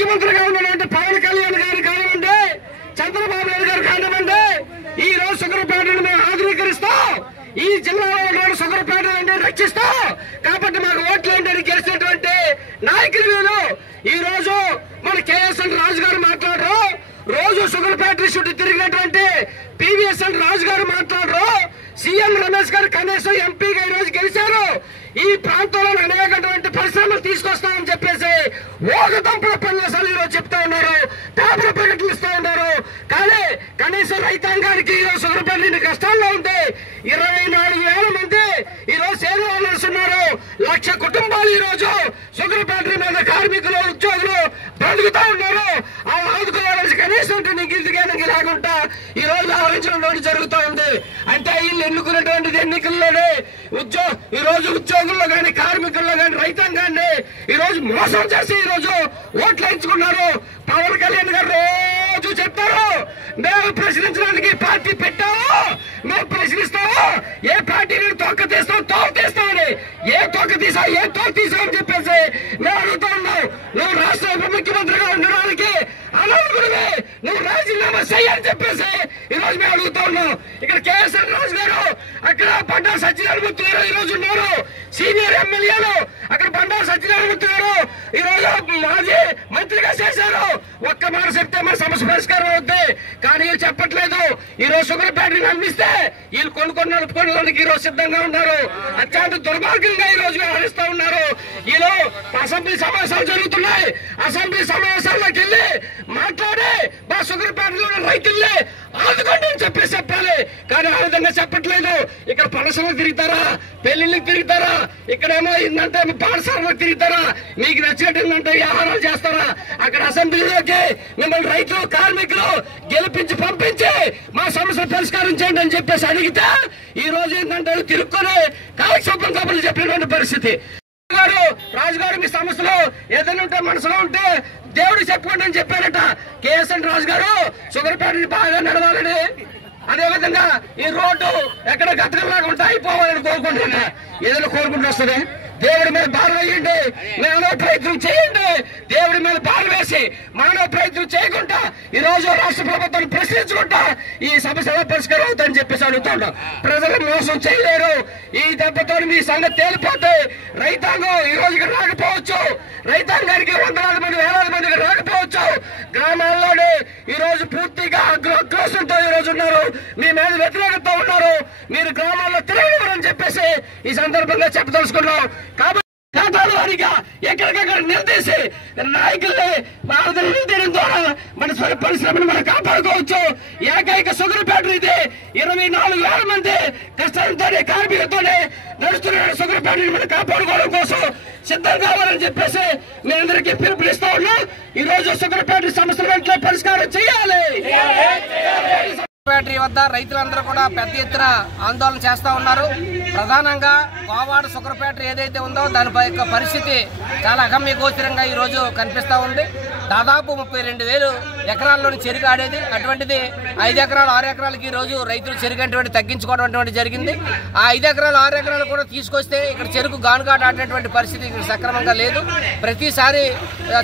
ముఖ్యమంత్రిగా ఉన్నటువంటి పవన్ కళ్యాణ్ గారు కానివ్వండి, చంద్రబాబు నాయుడు గారు కానివ్వండి, ఈ రోజు సుగరపేటను మేము ఆధునీకరిస్తాం, ఈ జిల్లాలో ఉన్న సుగరపేటను రక్షిస్తాం, కాబట్టి మాకు ఓట్లు ఏంటని గెలిచినటువంటి నాయకులు వీళ్ళు. ఈ రోజు మన కేఎస్ఎన్ రాజు గారు మాట్లాడరు, రోజు సుగరపేట చుట్టూ తిరిగినటువంటి పివిఎస్ఎన్ రాజు గారు మాట్లాడరు, సీఎం రమేష్ గారు కనీసం ఎంపీగా ఈ రోజు గెలిచారు. ఈ ప్రాంతంలో అనేకటువంటి పరిశ్రమలు తీసుకొస్తామని చెప్పేసి ఓగతంపుల పనిచేసాలు ఈరోజు చెప్తా ఉన్నారు, పేపర్ ప్రకటనలు ఇస్తా ఉన్నారు. కానీ కనీసం రైతాంగానికి ఈరోజు సుగరపల్లి కష్టాల్లో ఉంది. 24,000 మంది ఈరోజు సేవలు నడుస్తున్నారు. 1,00,000 కుటుంబాలు ఈరోజు సుగరపేట మీద కార్మికులు, ఉద్యోగులు బ్రతుకుతా ఉన్నారు. ఆ ఆదుకోవాలని కనీసం నిగిలికి లేకుండా ఈ రోజు ఆలోచించడం జరుగుతూ ఉంది. అంటే వీళ్ళు ఎన్నుకున్నటువంటి ఎన్నికల్లోనే ఈ రోజు ఉద్యోగుల్లో కానీ, కార్మికుల్లో కానీ, రైతాంగాన్ని ఈ రోజు మోసం చేసి ఈ రోజు ఓట్లు వేయించుకున్నారు. పవన్ కళ్యాణ్ గారు రోజు చెప్తారు, మేము ప్రశ్నించడానికి పార్టీ పెట్టాము, మేము ప్రశ్నిస్తాము, ఏ పార్టీని తొక్క తీస్తాం, తోలు తీస్తామని. ఏ తొక్క తీసా, ఏ తోలు తీసామని చెప్పేసి మేము అడుగుతా ఉన్నాం. నువ్వు రాష్ట్ర ఉప ముఖ్యమంత్రిగా ఉండడానికి అనర్హుడివి, నువ్వు రాజీనామా చెయ్యని చెప్పేసి ఈ రోజు మేము అడుగుతా ఉన్నాం. ఇక్కడ కేఎస్ఎన్ రాజు గారు, అక్కడ బండా సత్యనారాయణమూర్తి గారు ఈ రోజు ఉన్నారు, సీనియర్ ఎమ్మెల్యేలు. అక్కడ బండా సత్యనారాయణమూర్తి గారు ఈ రోజు మాజీ మంత్రిగా చేశారు. ఒక్క మాట చెప్తే మన సమస్య పరిష్కారం అవుద్ది, కానీ వీళ్ళు చెప్పట్లేదు. ఈ రోజు సుగరపేటని అందిస్తే వీళ్ళు కొనుక్కోవడానికి ఈ రోజు సిద్ధంగా ఉన్నారు. అత్యంత దుర్మార్గంగా ఈ రోజు వ్యవహరిస్తూ ఉన్నారు. వీళ్ళు అసెంబ్లీ సమావేశాలు జరుగుతున్నాయి, అసెంబ్లీ సమావేశాల్లోకి వెళ్ళి మాట్లాడి మా సుగరపేటలో రైతుల్ని ఆదుకోండి అని చెప్పాలి, కానీ ఆ విధంగా చెప్పట్లేదు. ఇక్కడ పడసలకు తిరుగుతారా, పెళ్లిళ్ళకి తిరుగుతారా, ఇక్కడేమో ఏంటంటే పాఠశాలకు తిరుగుతారా, మీకు నచ్చినట్టు ఏంటంటే వ్యవహారాలు చేస్తారా. అక్కడ అసెంబ్లీలోకి మిమ్మల్ని రైతులు, కార్మికులు గెలిపించి పంపించి మా సమస్య పరిష్కారం చేయండి అని చెప్పేసి అడిగితే ఈ రోజు ఏంటంటే తిరుక్కొని కాలక్షేపం కబుర్లు చెప్పినటువంటి పరిస్థితి. రాజుగారు మీ సమస్యలో ఏదైనా ఉంటే మనసులో ఉంటే దేవుడు చెప్పుకోండి అని చెప్పారట కేఎస్ఎన్ రాజు గారు. సుగరపేటని బాగా నడవాలని, అదేవిధంగా ఈ రోడ్డు ఎక్కడ గతకలాగా ఉంటే అయిపోవాలని కోరుకుంటున్నా. ఏదైనా కోరుకుంటూ వస్తుంది, దేవుడి మీద భారం వేయండి, మానవ ప్రయత్నం చేయండి. దేవుడి మీద భారం వేసి మానవ ప్రయత్నం చేయకుండా ఈ రోజు రాష్ట్ర ప్రభుత్వాన్ని ప్రశ్నించుకుంటా ఈ సమస్య ఎలా పరిష్కారం అవుతాయని చెప్పేసి అడుగుతుంటాం. ప్రజలు మోసం చేయలేరు. ఈ దెబ్బతో మీ సంగతి తేలిపోతే రైతాంగం ఈ రోజు ఇక్కడ రాకపోవచ్చు, రైతాంగానికి వందలాది మంది, వేలాది మంది రాకపోవచ్చు. గ్రామాల్లోనే ఈ రోజు పూర్తిగా ఆక్రోశంతో ఈ రోజు ఉన్నారు, మీ మీద వ్యతిరేకత ఉన్నారు. మీరు గ్రామాల్లో తిరగనివ్వరని చెప్పేసి ఈ సందర్భంగా చెప్పదలుచుకున్నాం. కాబట్టి ఖాతాల వారీగా ఎక్కడికక్కడ నిలదీసి నాయకుల్ని నిలదీయడం ద్వారా మన పరిశ్రమను మనం కాపాడుకోవచ్చు. ఏకైక సుగరపేట ఇది 24,000 మంది కష్టాలతోనే, కార్మికులతోనే నడుస్తున్న సుగరపేటని మనం కాపాడుకోవడం కోసం సిద్ధం కావాలని చెప్పేసి మీ అందరికీ పిలుపునిస్తా ఉన్నాం. ఈ రోజు సుగరపేట సమస్యల వెంటనే పరిష్కారం చేయాలి. ఫ్యాక్టరీ వద్ద రైతులందరూ కూడా పెద్ద ఎత్తున ఆందోళన చేస్తా ఉన్నారు. ప్రధానంగా కోవాడ షుగర్ ఫ్యాక్టరీ ఏదైతే ఉందో దానిపై యొక్క పరిస్థితి చాలా అగమ్యగోచరంగా ఈ రోజు కనిపిస్తా ఉంది. దాదాపు 32,000 ఎకరాల్లోని చెరుకు ఆడేది, అటువంటిది 5 ఎకరాలు 6 ఎకరాలకి ఈ రోజు రైతులు చెరుకు అటువంటి తగ్గించుకోవడం అటువంటి జరిగింది. ఆ 5 ఎకరాలు 6 ఎకరాలు కూడా తీసుకొస్తే ఇక్కడ చెరుకు గానుగాట ఆడినటువంటి పరిస్థితి ఇక్కడ సక్రమంగా లేదు. ప్రతిసారి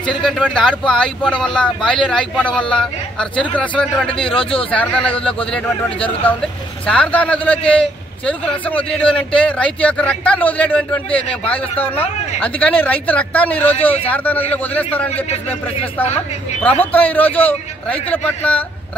చెరుకు అటువంటిది ఆగిపోవడం వల్ల, బాయిలర్ ఆగిపోవడం వల్ల ఆ చెరుకు రసం అటువంటిది ఈ రోజు శారదా నదిలోకి వదిలేటువంటి జరుగుతూ ఉంది. శారదా నదిలోకి చెరుకు రసం వదిలేయడం అంటే రైతు యొక్క రక్తాన్ని వదిలేటువంటిది మేము భావిస్తా ఉన్నాం. అందుకని రైతు రక్తాన్ని ఈ రోజు శారదా నదిలో వదిలేస్తారని చెప్పేసి మేము ప్రశ్నిస్తా ఉన్నాం. ప్రభుత్వం ఈ రోజు రైతుల పట్ల,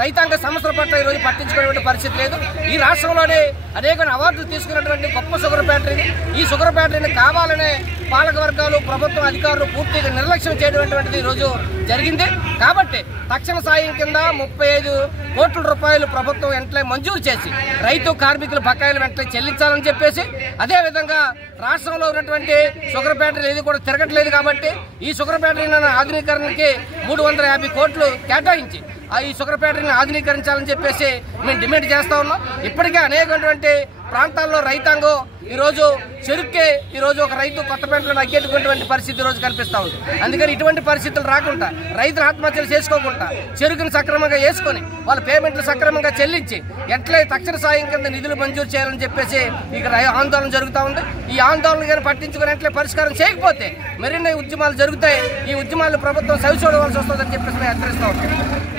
రైతాంగ సమస్యల పట్ల ఈ రోజు పట్టించుకునే పరిస్థితి లేదు. ఈ రాష్ట్రంలోనే అనేక అవార్డులు తీసుకున్నటువంటి గొప్ప షుగర్ ఫ్యాక్టరీ. ఈ షుగర్ ఫ్యాక్టరీని కావాలనే పాలక వర్గాలు, ప్రభుత్వం అధికారులు పూర్తిగా నిర్లక్ష్యం చేయటువంటిది ఈ రోజు జరిగింది. కాబట్టి తక్షణ సాయం కింద 35 కోట్ల రూపాయలు ప్రభుత్వం వెంటనే మంజూరు చేసి రైతు, కార్మికుల బకాయిలు వెంటనే చెల్లించాలని చెప్పేసి, అదేవిధంగా రాష్ట్రంలో ఉన్నటువంటి షుగర్ ఫ్యాక్టరీ ఏది కూడా తిరగట్లేదు కాబట్టి ఈ షుగర్ ఫ్యాక్టరీ ఆధునీకరణకి 350 కోట్లు కేటాయించి ఈ షుగర్ ఫ్యాక్టరీని ఆధునీకరించాలని చెప్పేసి మేము డిమాండ్ చేస్తా ఉన్నాం. ఇప్పటికే అనేకటువంటి ప్రాంతాల్లో రైతాంగం ఈరోజు చెరుక్కే ఈరోజు ఒక రైతు కొత్తపేటలో అగ్గెట్టుకున్నటువంటి పరిస్థితి ఈరోజు కనిపిస్తూ ఉంది. అందుకని ఇటువంటి పరిస్థితులు రాకుండా, రైతులు ఆత్మహత్యలు చేసుకోకుండా చెరుకును సక్రమంగా వేసుకొని వాళ్ళ పేమెంట్లు సక్రమంగా చెల్లించి ఎట్లే తక్షణ సాయం కింద నిధులు మంజూరు చేయాలని చెప్పేసి ఇక్కడ ఆందోళన జరుగుతూ ఉంది. ఈ ఆందోళన కానీ పట్టించుకున్నట్లే పరిష్కారం చేయకపోతే మరిన్ని ఉద్యమాలు జరుగుతాయి. ఈ ఉద్యమాలు ప్రభుత్వం సవి చూడవలసి వస్తుందని చెప్పేసి మేము హెచ్చరిస్తూ ఉంటాం.